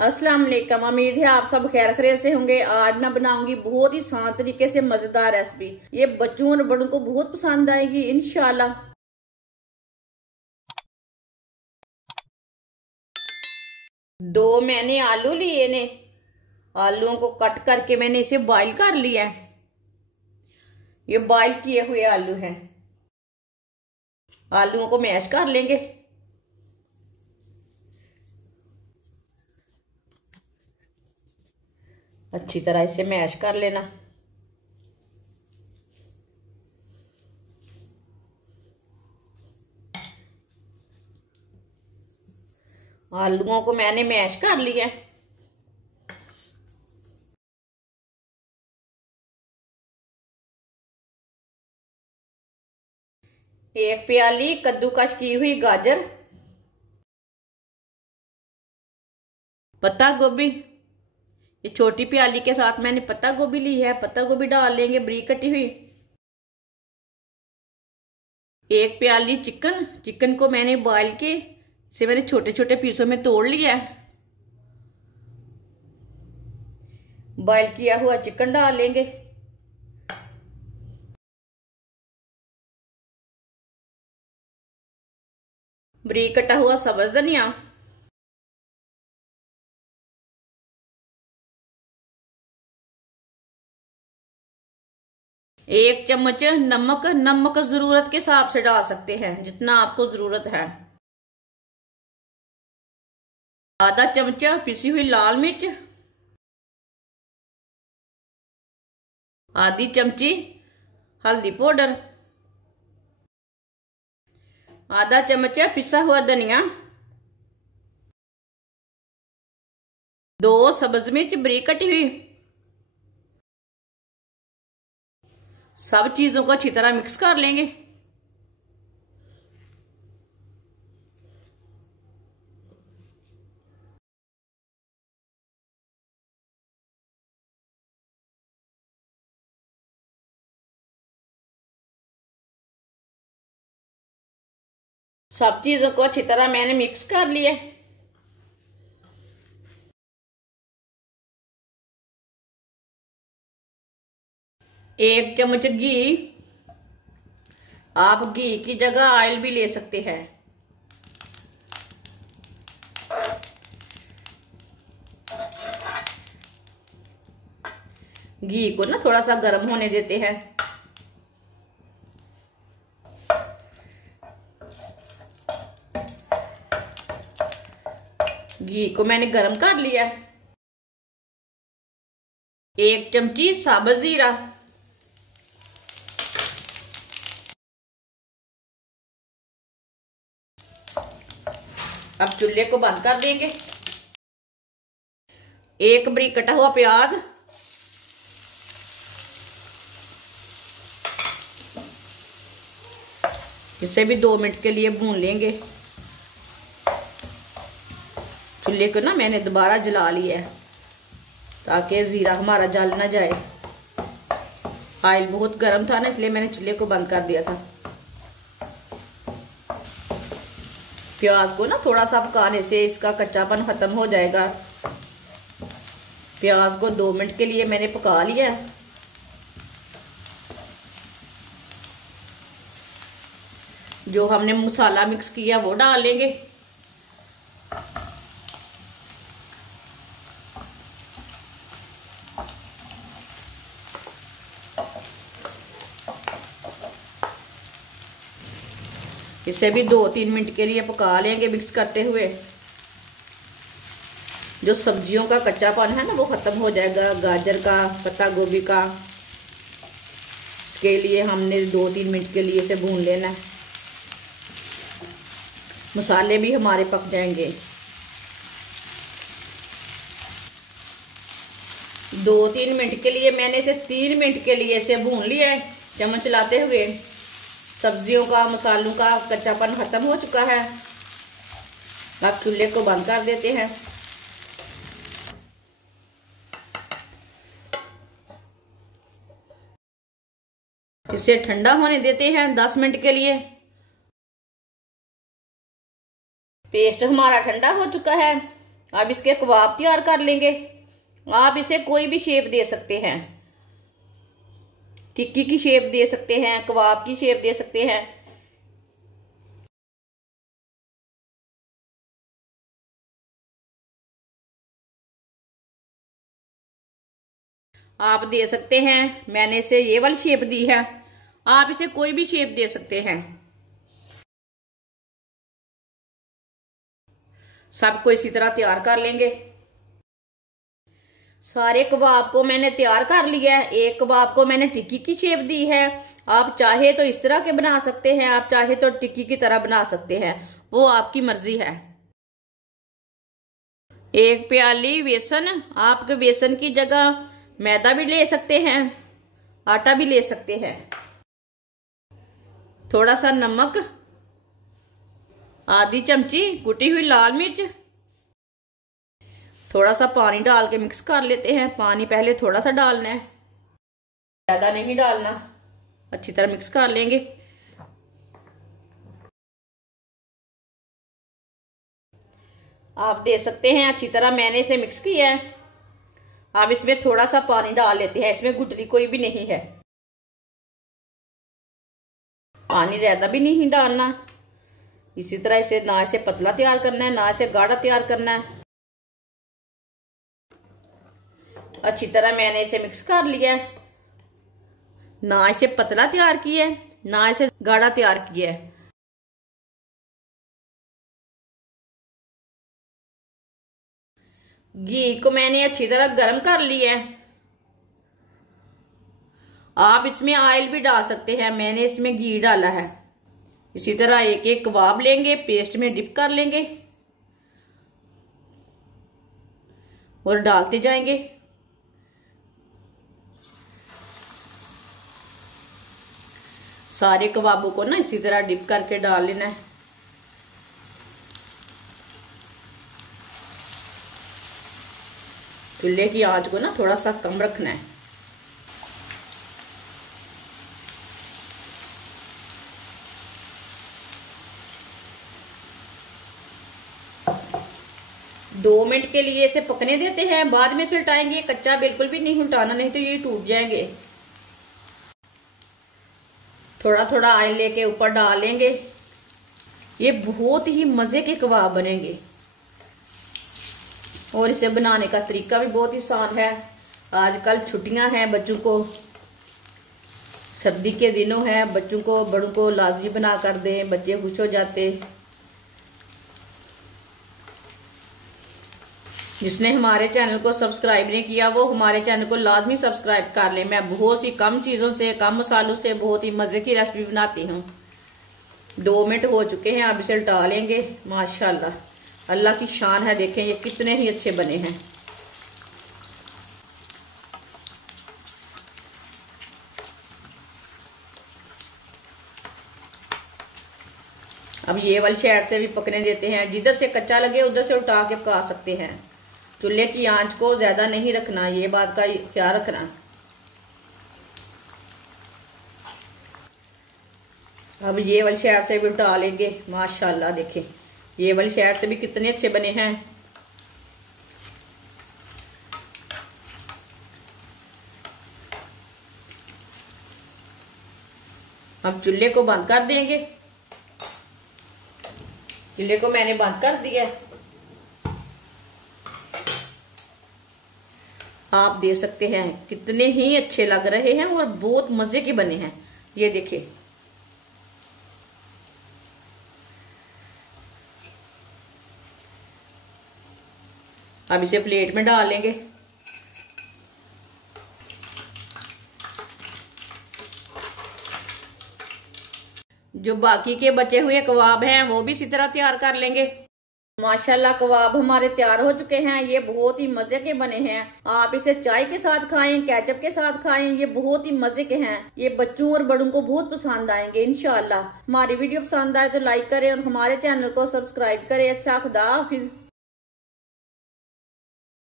अस्सलाम वालेकुम। उम्मीद है आप सब खैर खैरियत से होंगे। आज मैं बनाऊंगी बहुत ही आसान तरीके से मजेदार रेसिपी। ये बच्चों और बड़ों को बहुत पसंद आएगी इंशाल्लाह। दो मैंने आलू लिए ने, आलूओं को कट करके मैंने इसे बॉईल कर लिया है। ये बॉईल किए हुए आलू हैं। आलूओं को मैश कर लेंगे। अच्छी तरह इसे मैश कर लेना। आलूओं को मैंने मैश कर लिया। एक प्याली कद्दूकश की हुई गाजर, पत्ता गोभी, ये छोटी प्याली के साथ मैंने पत्ता गोभी ली है। पत्ता गोभी डाल लेंगे बारीक कटी हुई। एक प्याली चिकन, चिकन को मैंने बॉईल के इसे मैंने छोटे छोटे पीसों में तोड़ लिया है। बॉईल किया हुआ चिकन डाल लेंगे। बारीक कटा हुआ सब्ज धनिया, एक चम्मच नमक, नमक जरूरत के हिसाब से डाल सकते हैं जितना आपको जरूरत है। आधा चमचा पिसी हुई लाल मिर्च, आधी चमची हल्दी पाउडर, आधा चम्मच पिसा हुआ धनिया, दो सब्ज मिर्च बारीक कटी हुई। सब चीजों को अच्छी तरह मिक्स कर लेंगे। सब चीजों को अच्छी तरह मैंने मिक्स कर लिया। एक चम्मच घी, आप घी की जगह ऑयल भी ले सकते हैं। घी को ना थोड़ा सा गर्म होने देते हैं। घी को मैंने गर्म कर लिया। एक चमची साबुत जीरा, अब चूल्हे को बंद कर देंगे। एक बारीक कटा हुआ प्याज, इसे भी 2 मिनट के लिए भून लेंगे। चूल्हे को ना मैंने दोबारा जला लिया है ताकि जीरा हमारा जल ना जाए। ऑयल बहुत गर्म था ना, इसलिए मैंने चूल्हे को बंद कर दिया था। प्याज को ना थोड़ा सा पकाने से इसका कच्चापन खत्म हो जाएगा। प्याज को 2 मिनट के लिए मैंने पका लिया है। जो हमने मसाला मिक्स किया वो डाल लेंगे। इसे भी 2-3 मिनट के लिए पका लेंगे मिक्स करते हुए। जो सब्जियों का कच्चापन है ना वो खत्म हो जाएगा, गाजर का, पत्ता गोभी का। इसके लिए हमने 2-3 मिनट के लिए इसे भून लेना है। मसाले भी हमारे पक जाएंगे। 2-3 मिनट के लिए मैंने इसे 3 मिनट के लिए इसे भून लिया है चम्मच चलाते हुए। सब्जियों का, मसालों का कच्चापन खत्म हो चुका है। अब चूल्हे को बंद कर देते हैं। इसे ठंडा होने देते हैं 10 मिनट के लिए। पेस्ट हमारा ठंडा हो चुका है। अब इसके कबाब तैयार कर लेंगे। आप इसे कोई भी शेप दे सकते हैं, टिक्की की शेप दे सकते हैं, कबाब की शेप दे सकते हैं। आप दे सकते हैं, मैंने इसे ये वाली शेप दी है, आप इसे कोई भी शेप दे सकते हैं। सबको इसी तरह तैयार कर लेंगे। सारे कबाब को मैंने तैयार कर लिया है। एक कबाब को मैंने टिक्की की शेप दी है। आप चाहे तो इस तरह के बना सकते हैं, आप चाहे तो टिक्की की तरह बना सकते हैं, वो आपकी मर्जी है। एक प्याली बेसन, आप बेसन की जगह मैदा भी ले सकते हैं, आटा भी ले सकते हैं। थोड़ा सा नमक, आधी चमची कुटी हुई लाल मिर्च, थोड़ा सा पानी डाल के मिक्स कर लेते हैं। पानी पहले थोड़ा सा डालना है, ज्यादा नहीं डालना। अच्छी तरह मिक्स कर लेंगे। आप दे सकते हैं, अच्छी तरह मैंने इसे मिक्स किया है। अब इसमें थोड़ा सा पानी डाल लेते हैं। इसमें गुठली कोई भी नहीं है, पानी ज्यादा भी नहीं डालना। इसी तरह इसे ना इसे पतला तैयार करना है, ना इसे गाढ़ा तैयार करना है। अच्छी तरह मैंने इसे मिक्स कर लिया है। ना इसे पतला तैयार किया है, ना इसे गाढ़ा तैयार किया है। घी को मैंने अच्छी तरह गर्म कर लिया है। आप इसमें ऑयल भी डाल सकते हैं, मैंने इसमें घी डाला है। इसी तरह एक एक कबाब लेंगे, पेस्ट में डिप कर लेंगे और डालते जाएंगे। सारे कबाबों को ना इसी तरह डिप करके डाल लेना है। चूल्हे की आंच को ना थोड़ा सा कम रखना है। दो मिनट के लिए इसे पकने देते हैं, बाद में उल्टाएंगे। कच्चा बिल्कुल भी नहीं उल्टाना, नहीं तो ये टूट जाएंगे। थोड़ा थोड़ा ऑयल लेके ऊपर डालेंगे। ये बहुत ही मजे के कबाब बनेंगे और इसे बनाने का तरीका भी बहुत ही आसान है। आजकल छुट्टियां हैं बच्चों को, सर्दी के दिनों हैं, बच्चों को बड़ों को लाजमी बना कर दें, बच्चे खुश हो जाते। जिसने हमारे चैनल को सब्सक्राइब नहीं किया वो हमारे चैनल को लाजमी सब्सक्राइब कर ले। मैं बहुत सी कम चीजों से, कम मसालों से बहुत ही मजे की रेसिपी बनाती हूँ। 2 मिनट हो चुके हैं, अब इसे उल्टा लेंगे। माशाल्लाह, अल्लाह की शान है। देखें ये कितने ही अच्छे बने हैं। अब ये वाली साइड से भी पकने देते हैं। जिधर से कच्चा लगे उधर से उठा के पका सकते हैं। चूल्हे की आंच को ज्यादा नहीं रखना, ये बात का ख्याल रखना। अब ये वाली साइड से भी उठा लेंगे। माशाल्लाह देखें ये वाली साइड से भी कितने अच्छे बने हैं। अब चूल्हे को बंद कर देंगे। चूल्हे को मैंने बंद कर दिया। आप दे सकते हैं, कितने ही अच्छे लग रहे हैं और बहुत मजे के बने हैं। ये देखिए अब इसे प्लेट में डाल लेंगे। जो बाकी के बचे हुए कबाब हैं वो भी इसी तरह तैयार कर लेंगे। माशाल्लाह कबाब हमारे तैयार हो चुके हैं। ये बहुत ही मजे के बने हैं। आप इसे चाय के साथ खाएं, केचप के साथ खाएं, ये बहुत ही मजे के हैं। ये बच्चों और बड़ों को बहुत पसंद आएंगे इंशाल्लाह। हमारी वीडियो पसंद आए तो लाइक करें और हमारे चैनल को सब्सक्राइब करें। अच्छा, खुदा हाफिज।